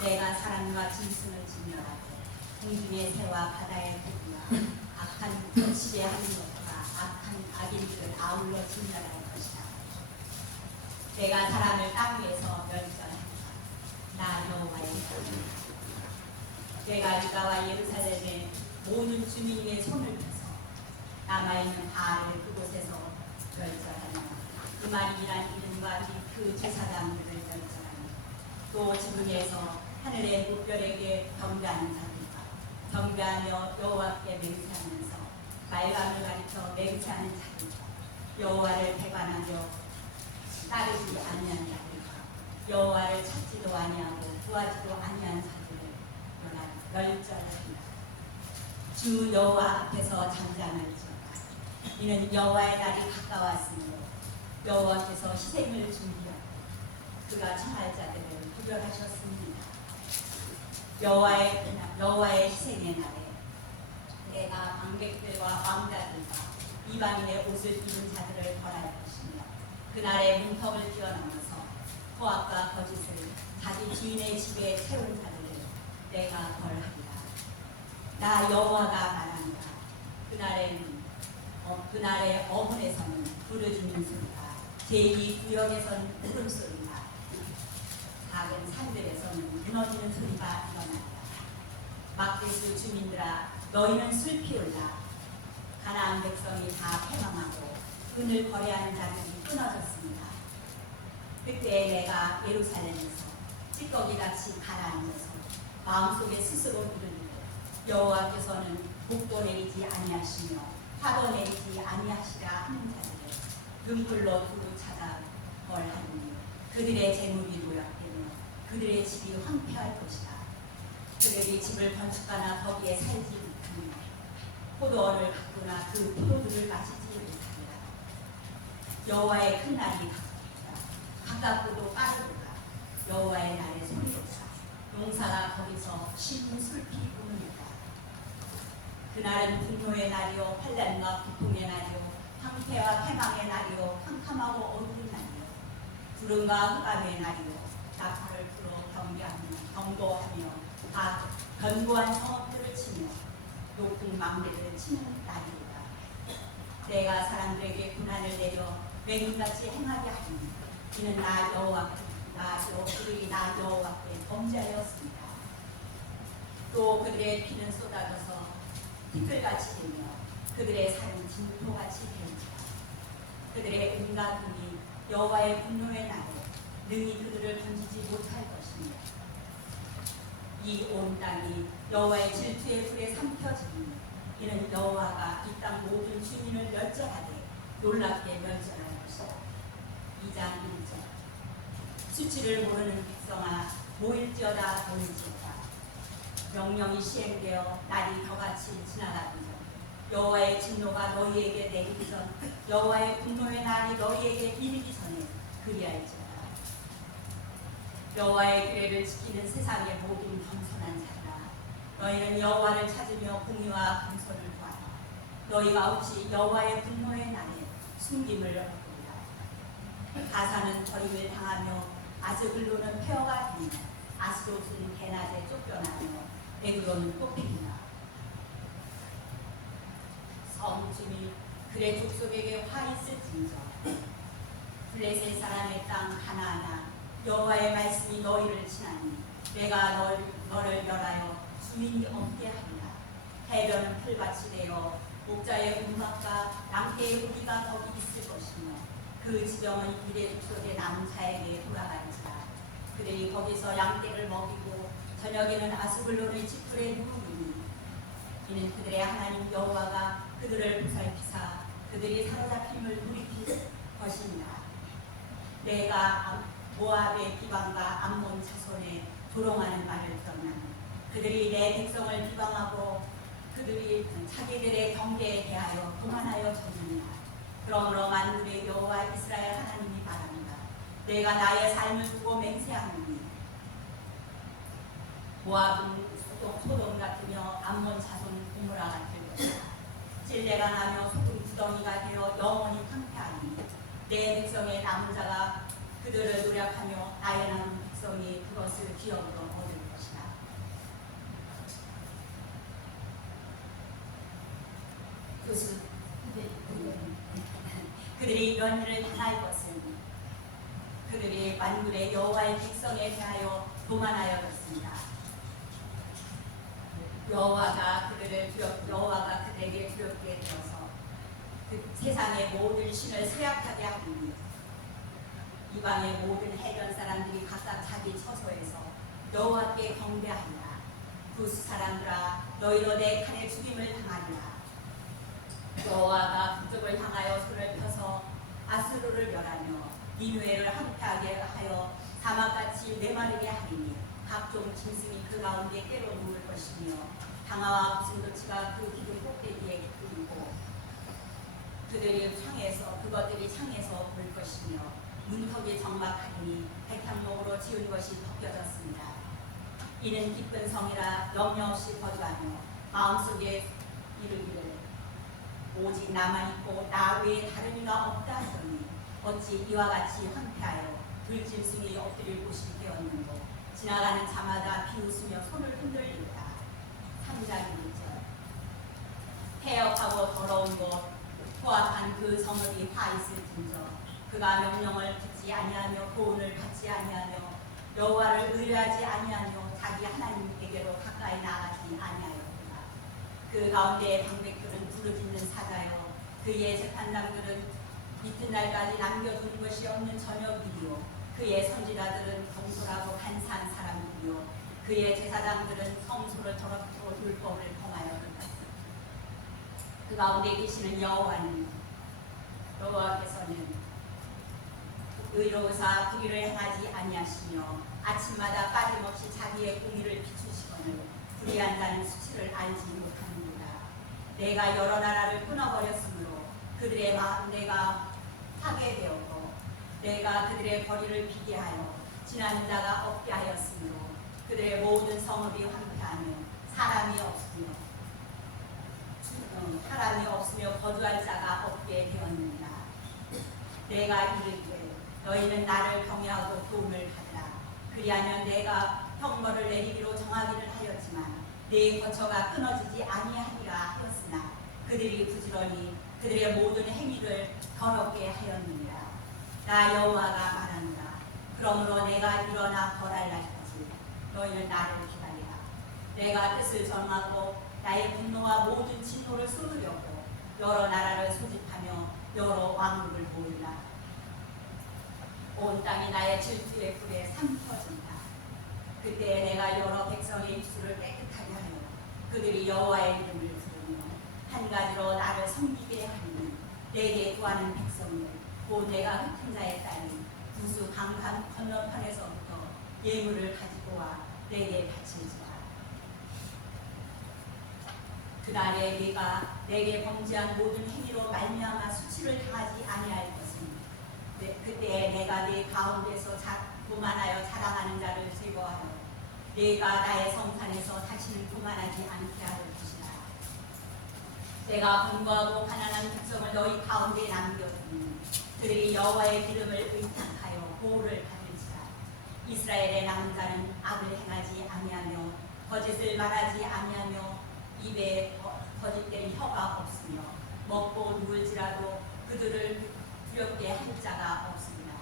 내가 사랑과 진승을 진멸하고 공중의 새와 바다의 고기와 악한 거칠에 하는 것과 악한 악인들을 아울러 진멸할 것이다. 내가 사람을 땅 위에서 멸절한다. 나 여호와이다. 내가 유다와 예루살렘의 모든 주민의 손을 펴서 남아있는 바알을 그곳에서 멸절하며 그 말이란 이름과 그 제사장들을 멸절하며 또 지붕에서 하늘의 물별에게 경배하는 자들과 경배하며 여호와께 맹세하면서 말감을 가리켜 맹세하는 자들과 여호와를 배반하며 따르지 아니한 자들과 여호와를 찾지도 아니하고 구하지도 아니한 자들을 멸절하리라 주 여호와 앞에서 잠잠할지어다 이는 여호와의 날이 가까웠으므로 여호와께서 희생을 준비하고 그가 청할 자들을 구별하셨습니다. 여호와의 여호와의 희생의 날에 내가 방백들과 왕자들과 이방인의 옷을 입은 자들을 벌할 것이며 그날의 문턱을 뛰어넘어서 포악과 거짓을 자기 주인의 집에 채운 자들을 내가 벌하리라. 나 여호와가 말한다. 그날에는 어, 그날의 어문에서는 부르짖는 소리가 제2 구역에서는 울음소리가 작은 산들에서는 무너지는 소리가 일어난다. 막대수 주민들아 너희는 슬피울라 가나안 백성이 다 패망하고 은을 거래하는 자들이 끊어졌습니다. 그때 내가 예루살렘에서 찌꺼기같이 가라앉아서 마음속에 스스로 이르는데 여호와께서는 복도 내리지 아니하시며 화도 내리지 아니하시라 하는 자들을 눈물로 두루 찾아 벌하느니 그들의 재물이 노약되며 그들의 집이 황폐할 것이다. 그들이 집을 건축하나 거기에 살지 못하며 포도원을 가꾸나 그 포도주를 마시지 못하리라. 여호와의 큰 날이. 가깝고도 빠르도다. 여호와의 날의 소리로다. 용사가 거기서 심은 술피 부르니까. 그날은 분노의 날이요 환란과 고통의 날이요 황폐와 패망의 날이요 캄캄하고 어두운 날이요 구름과 흑암의 날이요 나팔을 불어 경계하며 경고하며 다 견고한 성읍들을 치며 높은 망대를 치는 날이로다. 내가 사람들에게 고난을 내려 맹인같이 행하게 하니 이는 나 여호와 나 여- 그들이 나 여호와께 범죄하였습니다. 또 그들의 피는 쏟아져서 티끌같이 되며 그들의 살은 진토같이 되니라. 그들의 온갖 눈이 여호와의 분노의 날에 능히 그들을 건지지 못할 것이며 이온 땅이 여호와의 질투의 불에 삼켜지니 이는 여호와가 이 땅 모든 주민을 멸절하되 놀랍게 멸절할 것이다. 2장 1절. 수치를 모르는 백성아 모일지어다 모일지어다. 명령이 시행되어 날이 더같이 지나가기 전 여호와의 진노가 너희에게 내리기 전 여호와의 분노의 날이 너희에게 이르기 전에 그리할지어다 여호와의 규례를 지키는 세상의 모든 겸손한 자들아 너희는 여호와를 찾으며 공의와 감소를 구하라. 너희가 없이 여호와의 분노의 날에 숨김을 얻으리라. 가사는 버림을 당하며 아스글로는 폐허가 되며 아스돗은 대낮에 쫓겨나며 에그로는 뽑히리라 성중이 그의 족속에게 화 있을 진저. 블레셋 사람의 땅 하나하나 여호와의 말씀이 너희를 지나니 내가 널, 너를 멸하여 주민이 없게 하리라. 해변은 풀밭이 되어 목자의 음악과 낭패의 우리가 거기 있을 것이며 그 지경은 이래 족속의 남은 자에게 돌아갈지라. 그들이 거기서 양떼를 먹이고 저녁에는 아스글론의 지풀에 누우니 이는 그들의 하나님 여호와가 그들을 보살피사 그들이 사로잡힘을 돌이킬 것이니라 내가 암- 모압의 비방과 암몬 자손에 조롱하는 말을 들었나니 그들이 내 백성을 비방하고 그들이 자기들의 경계에 대하여 도만하여 졌느니라. 그러므로 만물의 여호와 이스라엘 하나님이 말합니다. 내가 나의 삶을 두고 맹세하노니 모압은 소돔, 같으며 암몬 자손 고무라 것이다 찔레가 나며 소금 구덩이가 되어 영원히 황폐하니 내 백성의 남은 자가 그들을 노력하며 나의 남 백성이 그것을 기억으로 얻을 것이다. 교수, 네. 그들이 이런 일을 당할 것은 그들이 만물의 여호와의 백성에 대하여 도만하였습니다. 여호와가 그들을 두렵, 여호와가 그들에게 두렵게 되어서 그 세상의 모든 신을 세약하게 하니 이방의 모든 해변 사람들이 각각 자기 처소에서 여호와께 경배하리라. 구스 사람들아 너희로 내 칼에 죽임을 당하리라. 여호와가 북쪽을 향하여 손을 펴서 아스루를 멸하며 니누에를 함께하게 하여 사막같이 메마르게 하리니 각종 짐승이 그 가운데 때로 누울 것이며 당화와 무슨도치가 그 기둥 꼭대기에 끓이고 그들이 창에서 그것들이 창에서 정막하니 백향목으로 지은 것이 벗겨졌습니다. 이는 기쁜 성이라 염려 없이 거두하며 마음속에 이르기를 오직 나만 있고 나 외에 다른 이가 없다 하더니 어찌 이와 같이 황폐하여 들짐승이 엎드릴 곳이 되었는고 지나가는 자마다 비웃으며 손을 흔들리다 3장 1절 폐역하고 더러운 곳 포악한 그 성읍이 화 있을 진저 그가 명령을 듣지 아니하며 고운을 받지 아니하며 여호와를 의뢰하지 아니하며 자기 하나님에게로 가까이 나가지 아니하였구나. 그 가운데 방백들은 부르짖는 사자요 그의 재판장들은 이튿날까지 남겨둔 것이 없는 저녁이요. 그의 선지자들은 동솔하고 간사한 사람들이요. 그의 제사장들은 성소를 더럽히고 율법을 범하였다. 그 가운데 계시는 여호와는 여호와께서는 의로우사 불의를 행하지 아니하시며 아침마다 빠짐없이 자기의 공의를 비추시거늘 불의한 자는 수치를 알지 못하는구나 내가 여러 나라를 끊어버렸으므로 그들의 마음 내가 파괴되었고 내가 그들의 거리를 비게 하여 지나는 자가 없게 하였으므로 그들의 모든 성읍이 황폐하며 사람이 없으며 어, 사람이 없으며 거주할 자가 없게 되었느니라. 내가 이르기를 너희는 나를 경외하고 도움을 받으라. 그리하면 내가 형벌을 내리기로 정하기를 하였지만 내 거처가 끊어지지 아니하리라 하였으나 그들이 부지런히 그들의 모든 행위를 더럽게 하였느니라. 나 여호와가 말하노라. 그러므로 내가 일어나 벌할 날까지. 너희는 나를 기다리라. 내가 뜻을 정하고 나의 분노와 모든 진노를 쏟으려고 여러 나라를 소집하며 여러 왕국을 모으리라 온 땅이 나의 질투의 불에 삼켜진다. 그때 내가 여러 백성의 입술을 깨끗하게 하며 그들이 여호와의 이름을 부르며 한 가지로 나를 섬기게 하니 내게 구하는 백성을 곧 내가 흩은 자의 딸이 부수 강간 건너편에서부터 예물을 가지고 와 내게 바칠지라. 그날에 네가 내게 범죄한 모든 행위로 말미암아 수치를 당하지 아니할 네, 그때 내가 네 가운데서 자, 교만하여 자랑하는 자를 제거하여 네가 나의 성산에서 다시는 교만하지 않게 하려 것이다. 내가 분부하고 가난한 백성을 너희 가운데 남겨두니 그들이 여호와의 기름을 의탁하여 보호를 받을지라. 이스라엘의 남은 자는 악을 행하지 아니하며 거짓을 말하지 아니하며 입에 거- 거짓된 혀가 없으며 먹고 누울지라도 그들을 두렵게 할 자가 없습니다.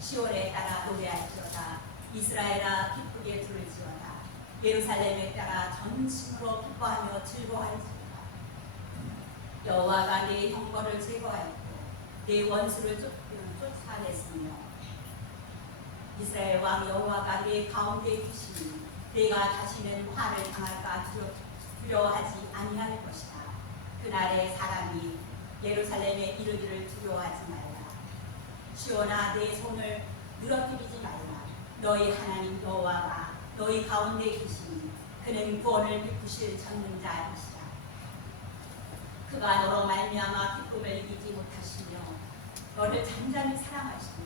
시온에 따라 노래할지어다. 이스라엘아 기쁘게 부를지어다. 예루살렘에 따라 전심으로 기뻐하며 즐거워할지어다. 여호와가 네 형벌을 제거하였고 네 원수를 쫓, 쫓아냈으며 이스라엘 왕 여호와가 네 가운데 계시니 네가 다시는 화를 당할까 두려, 두려 워하지 아니할 것이다. 그날에 사람이 예루살렘에 이르기를 두려워하지 말라 시온아 내 손을 늘어뜨리지 말라. 너희 하나님 여호와가 너희 가운데 계시니 그는 구원을 베푸실 전능자이시다 그가 너로 말미암아 기쁨을 이기지 못하시며 너를 잠잠히 사랑하시며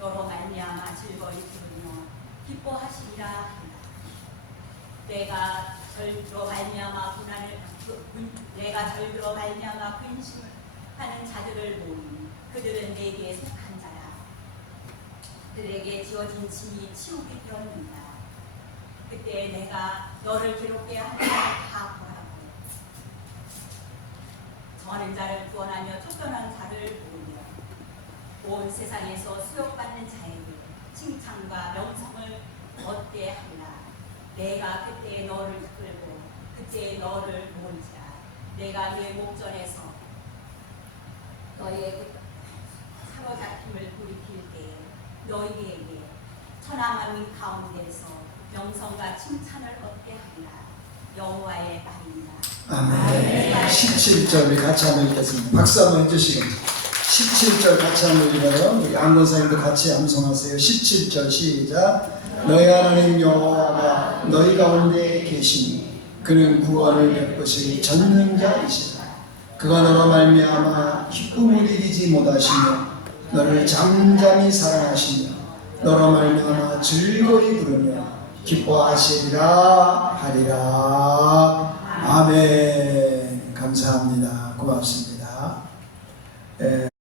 너로 말미암아 즐거이 부르며 기뻐하시리라 하리라 내가 절들어 말미암아 분한을 그- 분- 내가 절들어 말미암아 근심을 하는 자들을 모으니 그들은 내게 속한 자라. 그들에게 지어진 짐이 치우게 되었는다. 그때 내가 너를 괴롭게 하는 자다 벌하고. 저는 자를 구원하며 쫓겨난 자를 모으며 온 세상에서 수욕받는 자에게 칭찬과 명성을 얻게 하리라. 내가 그때 너를 끌고 그때 너를 모으리라. 내가 네 목전에서 너의 그 사로잡힘을 돌이킬 때에 너희에게 천하만민 가운데서 명성과 칭찬을 얻게 하리라 여호와의 말입니다. 아멘. 17절 같이 한번 읽겠습니다. 박수 한번 해주시고 17절 같이 한번 읽어요. 우리 안건사님도 같이 암송하세요. 17절 시작. 너희 하나님 여호와가 너희 가운데 계시니 그는 구원을 베푸실 전능자이시다. 그가 너로 말미암아 기쁨을 이기지 못하시며 너를 잠잠히 사랑하시며 너로 말미암아 즐거이 부르며 기뻐하시리라 하리라. 아멘. 감사합니다. 고맙습니다. 에,